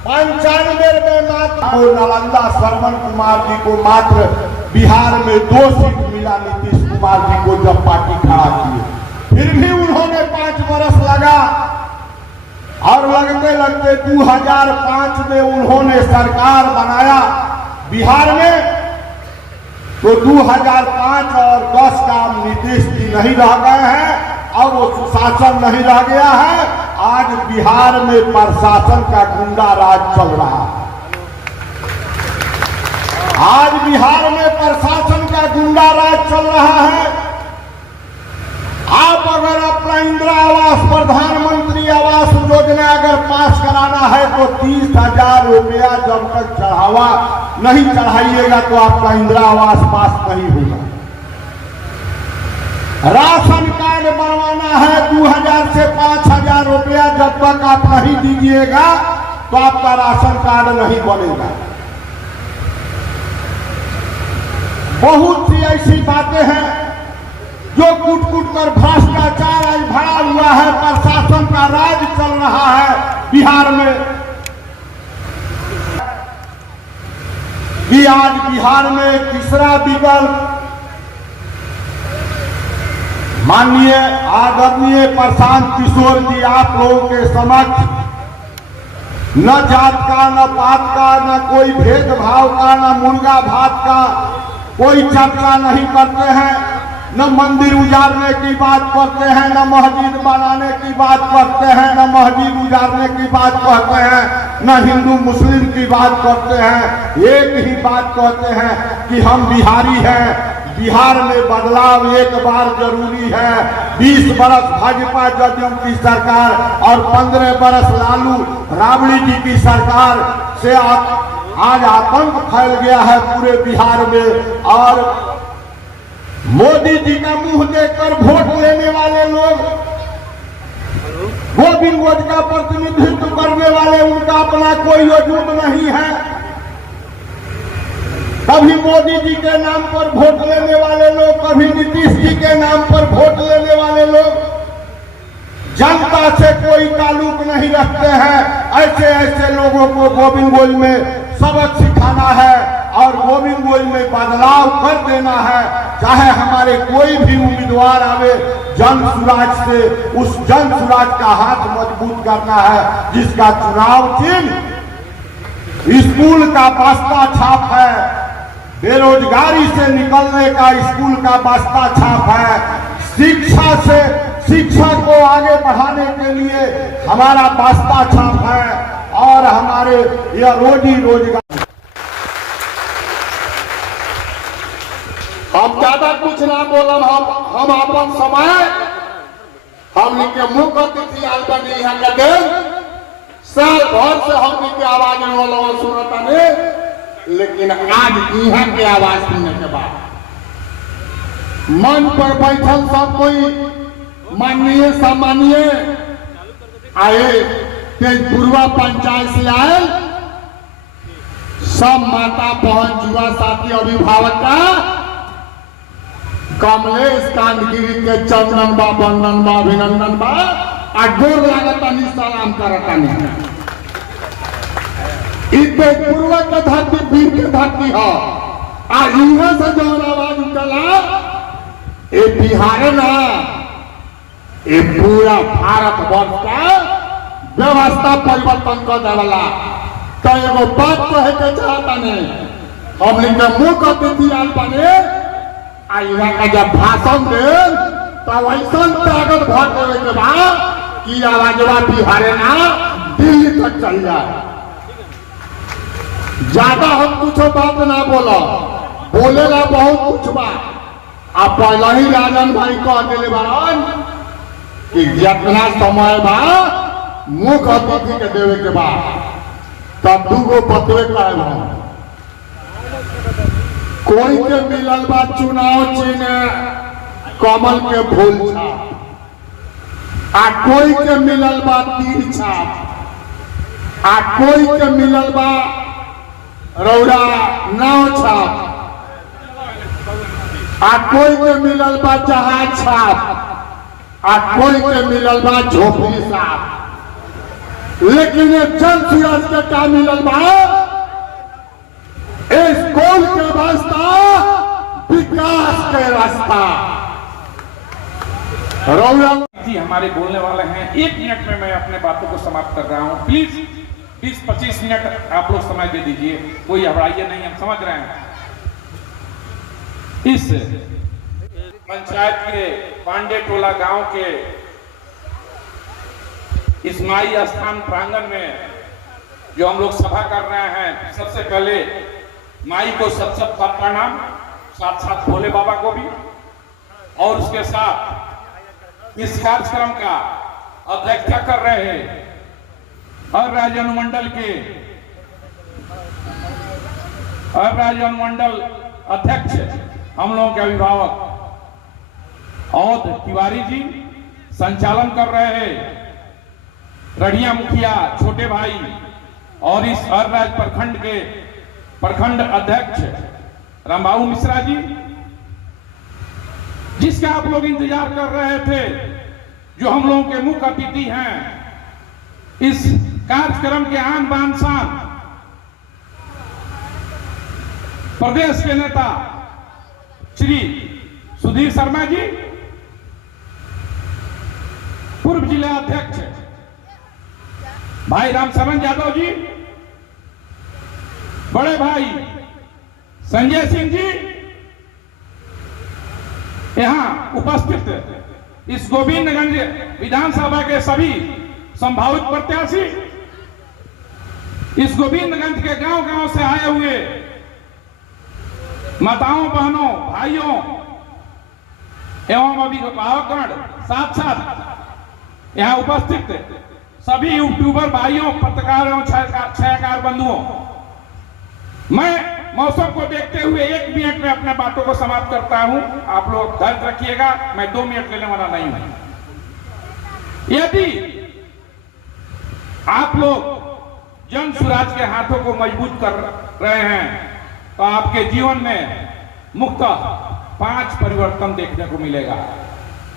95 में मात्र नालंदा श्रवण कुमार जी को मात्र बिहार में 2 सीट मिला नीतीश कुमार जी को जब पार्टी खड़ा की, फिर भी उन्होंने 5 बरस लगा और लगते लगते 2005 में उन्होंने सरकार बनाया बिहार में। तो 2005 और 10 का नीतीश जी नहीं रह गए हैं, अब वो सुशासन नहीं रह गया है। आज बिहार में प्रशासन का गुंडा राज चल रहा है। आज बिहार में प्रशासन का गुंडा राज चल रहा है। आप अगर अपना इंदिरा आवास प्रधानमंत्री आवास योजना अगर पास कराना है तो 30,000 रुपया जब तक चढ़ावा नहीं चढ़ाइएगा तो आपका इंदिरा आवास पास नहीं होगा। राशन कार्ड बनवाना है 2,000 से 5,000 रुपया जब तक आप नहीं दीजिएगा तो आपका राशन कार्ड नहीं बनेगा। बहुत सी ऐसी बातें हैं जो कूट कूट कर भ्रष्टाचार आज भरा हुआ है। प्रशासन का राज चल रहा है बिहार में कि आज बिहार में तीसरा विकल्प माननीय आदरणीय प्रशांत किशोर जी आप लोगों के समक्ष न जात का, न पात का, न कोई भेदभाव का, न मुर्गा भात का कोई चर्चा नहीं करते हैं, न मंदिर उजाड़ने की बात करते हैं, न मस्जिद बनाने की बात करते हैं, न मस्जिद उजाड़ने की बात करते हैं, न हिंदू मुस्लिम की बात करते हैं। एक ही बात कहते हैं कि हम बिहारी हैं, बिहार में बदलाव एक बार जरूरी है। 20 बरस भाजपा जदयू की सरकार और 15 बरस लालू राबड़ी जी की सरकार से आज आतंक फैल गया है पूरे बिहार में। और मोदी जी का मुंह देखकर वोट लेने वाले लोग, गोविंद गोज का प्रतिनिधित्व करने वाले, उनका अपना कोई वजूद नहीं है। कभी मोदी जी के नाम पर वोट लेने वाले लोग, कभी नीतीश जी के नाम पर वोट लेने वाले लोग जनता से कोई ताल्लुक नहीं रखते हैं। ऐसे ऐसे लोगों को गोविंद गोज में सबक सिखाना है और गोविंद गोज में बदलाव कर देना है। चाहे हमारे कोई भी उम्मीदवार आवे, जन सुराज से उस जन सुराज का हाथ मजबूत करना है जिसका चुनाव चिन्ह स्कूल का बस्ता छाप है, बेरोजगारी से निकलने का स्कूल का बस्ता छाप है, शिक्षा को आगे बढ़ाने के लिए हमारा बस्ता छाप है और हमारे यह रोजी रोजगार। हम ज्यादा कुछ ना बोलम, हम अपन समय हमने के मुख्य अतिथि आल बनी है के दिन साल भर से हमने के आवाज सुनता नहीं, लेकिन आज यहाँ के आवाज सुनने के बाद मंच पर बैठल सब कोई माननीय सम्मानीय आए, तेजपुरवा पंचायत से आए सब माता बहन युवा साथी अभिभावक का कमलेश कांडगिरी के चंदन बा, वंदन बा, अभिनंदन बा आ गोर लागतानी, सलाम करतानी। पूर्व के धरती वीर के धरती है। आज यहाँ से जो आवाज उठला ये बिहार ना, ये पूरा भारत वर्ष का व्यवस्था परिवर्तन कर देवला। तो एगो बात कहे के चाहता नहीं, हमने के मुख्य अतिथि आल बने आ यहाँ का जब भाषण दे तो वैसा ताकत भर देवे के बाद कि आवाजवा बिहार ना दिल्ली तक चल जाए। ज्यादा हम कुछ बात ना बोलेला बहुत कुछ बात। आप पहले ही राजन भाई कह दिले बारन कि जितना समय बा मुख्य अतिथि के देवे के बाद तब दूगो बतवे कहे कोई के मिलल बा चुनाव चिन्ह कमल के फूल छाप, आ कोई के मिलल बा तीर छाप, आ कोई के मिलल बा रौरा नाव छाप, आ कोई के मिलल बा जहाज छाप, आ कोई के मिलल बा झोपड़ी साफ। लेकिन ये जन सूरज के क्या मिलल बा, इस कौन के रास्ता विकास के रास्ता। जी हमारे बोलने वाले हैं, 1 मिनट में मैं अपने बातों को समाप्त कर रहा हूं। प्लीज 20-25 मिनट आप लोग समय दे दीजिए, कोई घबराइए नहीं, हम समझ रहे हैं। इस पंचायत के पांडे टोला गांव के इस माई स्थान प्रांगण में जो हम लोग सभा कर रहे हैं, सबसे पहले माई को सत प्रणाम, साथ साथ भोले बाबा को भी, और उसके साथ इस कार्यक्रम का अध्यक्षता कर रहे हैं और राज्य अनुमंडल के अध्यक्ष हम लोगों के अभिभावक और तिवारी जी संचालन कर रहे हैं, रढ़िया मुखिया छोटे भाई और इस हरराज प्रखंड के प्रखंड अध्यक्ष रामबाबू मिश्रा जी, जिसका आप लोग इंतजार कर रहे थे, जो हम लोगों के मुख्य अतिथि हैं इस कार्यक्रम के आन बान शान, प्रदेश के नेता श्री सुधीर शर्मा जी, पूर्व जिला अध्यक्ष भाई रामशरण यादव जी, बड़े भाई संजय सिंह जी, यहां उपस्थित इस गोविंदगंज विधानसभा के सभी संभावित प्रत्याशी, इस गोविंदगंज के गांव-गांव से आए हुए माताओं, बहनों, भाइयों एवं अभिभावकगण, साथ साथ यहां उपस्थित सभी यूट्यूबर भाइयों, पत्रकारों, छायाकार बंधुओं, मैं मौसम को देखते हुए 1 मिनट में अपने बातों को समाप्त करता हूं। आप लोग धैर्य रखिएगा, मैं 2 मिनट लेने वाला नहीं हूं। यदि आप लोग जन स्वराज के हाथों को मजबूत कर रहे हैं तो आपके जीवन में मुख्यतः 5 परिवर्तन देखने को मिलेगा।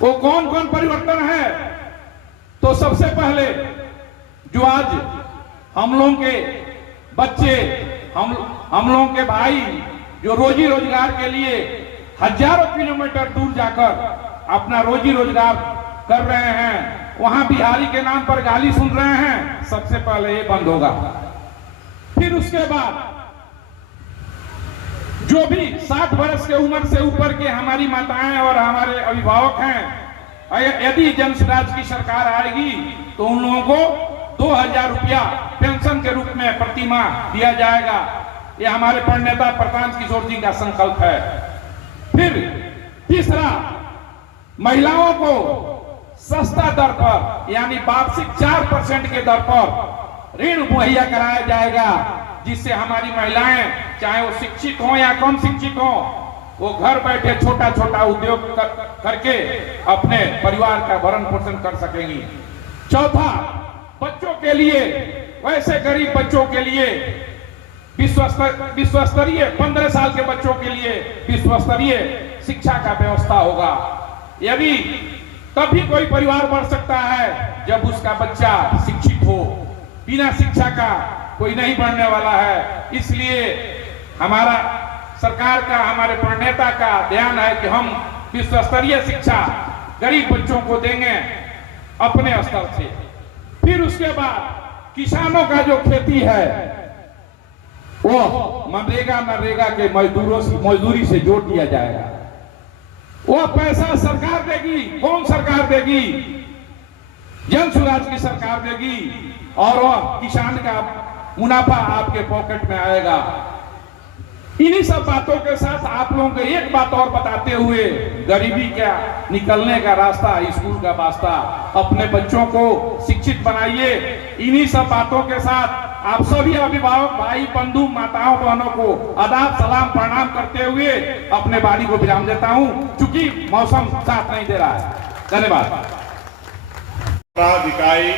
वो कौन कौन परिवर्तन है? तो सबसे पहले जो आज हम लोगों के बच्चे, हम लोगों के भाई जो रोजी रोजगार के लिए हजारों किलोमीटर दूर जाकर अपना रोजी रोजगार कर रहे हैं, वहां बिहारी के नाम पर गाली सुन रहे हैं, सबसे पहले ये बंद होगा। फिर उसके बाद जो भी 60 वर्ष के उम्र से ऊपर के हमारी माताएं और हमारे अभिभावक हैं, यदि जन स्वराज की सरकार आएगी तो उन लोगों को 2000 रुपया पेंशन के रूप में प्रति माह दिया जाएगा। यह हमारे प्रणेता प्रशांत किशोर जी का संकल्प है। फिर तीसरा, महिलाओं को सस्ता दर पर यानी वार्षिक 4% के दर पर ऋण मुहैया कराया जाएगा, जिससे हमारी महिलाएं, चाहे वो शिक्षित हो या कम शिक्षित हो, वो घर बैठे छोटा छोटा उद्योग करके अपने परिवार का भरण पोषण कर सकेंगी। चौथा, बच्चों के लिए, वैसे गरीब बच्चों के लिए विश्वस्तरीय 15 साल के बच्चों के लिए विश्वस्तरीय शिक्षा का व्यवस्था होगा। यदि तभी कोई परिवार बढ़ सकता है जब उसका बच्चा शिक्षित हो, बिना शिक्षा का कोई नहीं बढ़ने वाला है। इसलिए हमारा सरकार का, हमारे प्रणेता का ध्यान है कि हम विश्वस्तरीय शिक्षा गरीब बच्चों को देंगे अपने स्तर से। फिर उसके बाद किसानों का जो खेती है वो मनरेगा के मजदूरी से जोड़ दिया जाएगा। वो पैसा सरकार देगी। कौन सरकार देगी? जन स्वराज की सरकार देगी, और वह किसान का मुनाफा आपके पॉकेट में आएगा। इन्हीं सब बातों के साथ आप लोगों को एक बात और बताते हुए, गरीबी का निकलने का रास्ता, स्कूल का रास्ता, अपने बच्चों को शिक्षित बनाइए। इन्हीं सब बातों के साथ आप सभी अभिभावक भाई बंधु माताओं बहनों को आदाब सलाम प्रणाम करते हुए अपने वाणी को विराम देता हूं, क्योंकि मौसम साथ नहीं दे रहा है। धन्यवाद। अपराध इकाई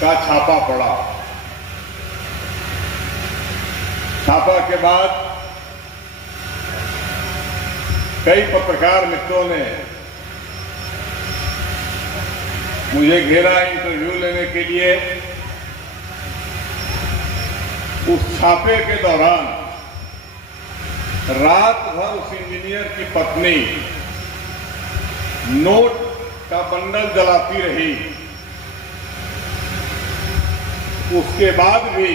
का छापा पड़ा। छापा के बाद कई पत्रकार मित्रों ने मुझे घेरा इंटरव्यू लेने के लिए। उस छापे के दौरान रात भर उस इंजीनियर की पत्नी नोट का बंडल जलाती रही। उसके बाद भी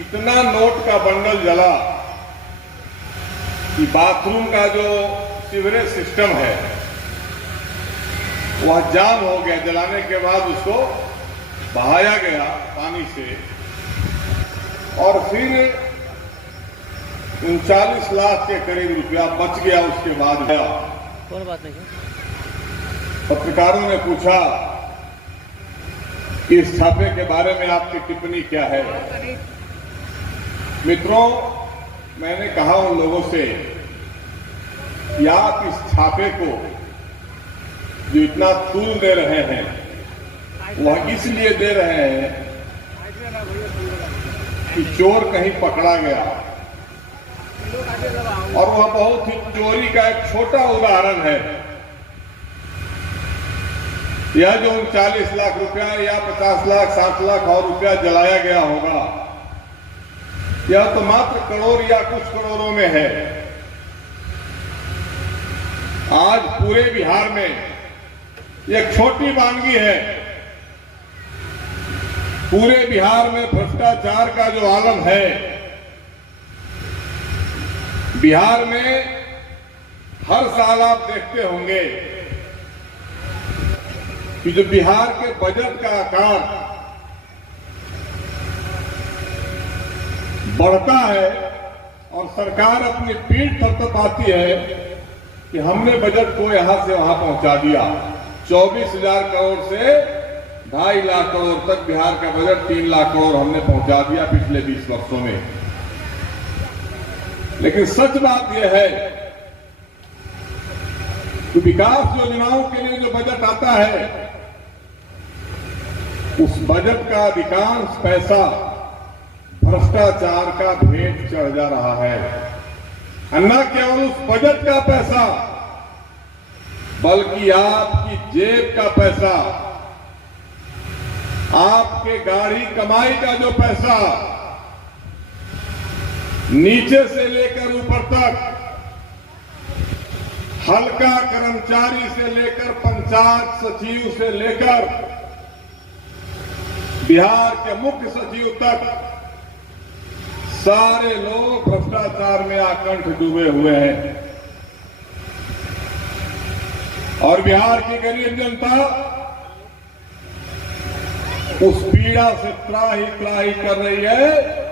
इतना नोट का बंडल जला कि बाथरूम का जो सीवरेज सिस्टम है वह जाम हो गया। जलाने के बाद उसको बहाया गया पानी से और फिर 39 लाख के करीब रुपया बच गया। उसके बाद गया। कोई बात नहीं। पत्रकारों ने पूछा कि इस छापे के बारे में आपकी टिप्पणी क्या है। मित्रों, मैंने कहा उन लोगों से कि आप इस छापे को जो इतना तूल दे रहे हैं वह इसलिए दे रहे हैं कि चोर कहीं पकड़ा गया। और वह बहुत ही चोरी का एक छोटा उदाहरण है। यह जो 39 लाख रुपया या 50 लाख 60 लाख और रुपया जलाया गया होगा, यह तो मात्र करोड़ या कुछ करोड़ों में है। आज पूरे बिहार में एक छोटी वानगी है। पूरे बिहार में भ्रष्टाचार का जो आलम है, बिहार में हर साल आप देखते होंगे कि जो बिहार के बजट का आकार बढ़ता है और सरकार अपनी पीठ थपथपाती है कि हमने बजट को यहां से वहां पहुंचा दिया। 24,000 करोड़ से 2.5 लाख करोड़ तक बिहार का बजट 3 लाख करोड़ हमने पहुंचा दिया पिछले 20 वर्षों में। लेकिन सच बात यह है कि विकास योजनाओं के लिए जो बजट आता है, उस बजट का अधिकांश पैसा भ्रष्टाचार का भेंट चढ़ जा रहा है। न केवल उस बजट का पैसा बल्कि आपकी जेब का पैसा, आपके गाढ़ी कमाई का जो पैसा, नीचे से लेकर ऊपर तक, हल्का कर्मचारी से लेकर पंचायत सचिव से लेकर बिहार के मुख्य सचिव तक, सारे लोग भ्रष्टाचार में आकंठ डूबे हुए हैं। और बिहार की गरीब जनता उस पीड़ा से त्राही त्राही कर रही है।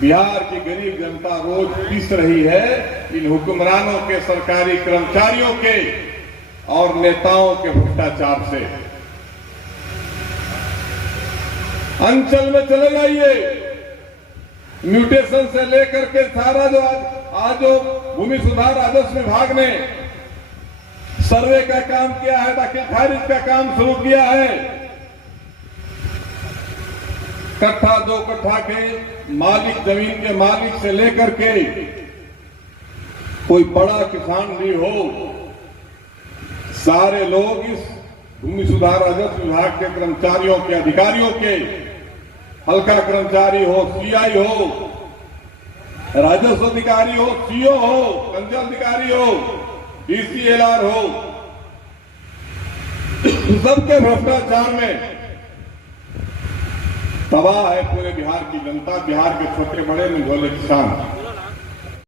बिहार की गरीब जनता रोज पिस रही है इन हुक्मरानों के, सरकारी कर्मचारियों के और नेताओं के भ्रष्टाचार से। अंचल में चले जाइए, म्यूटेशन से लेकर के सारा जो आज जो भूमि सुधार राजस्व विभाग ने सर्वे का काम किया है, दाखिल खारिज का काम शुरू किया है, कट्ठा 2 कट्ठा के मालिक, जमीन के मालिक से लेकर के कोई बड़ा किसान भी हो, सारे लोग इस भूमि सुधार राजस्व विभाग के कर्मचारियों के, अधिकारियों के, हल्का कर्मचारी हो, सीआई हो, राजस्व अधिकारी हो, सीओ हो, अंचल अधिकारी हो, डीसीएलआर हो, सबके भ्रष्टाचार में तबाह है पूरे बिहार की जनता, बिहार के छोटे बड़े निर्भले किसान।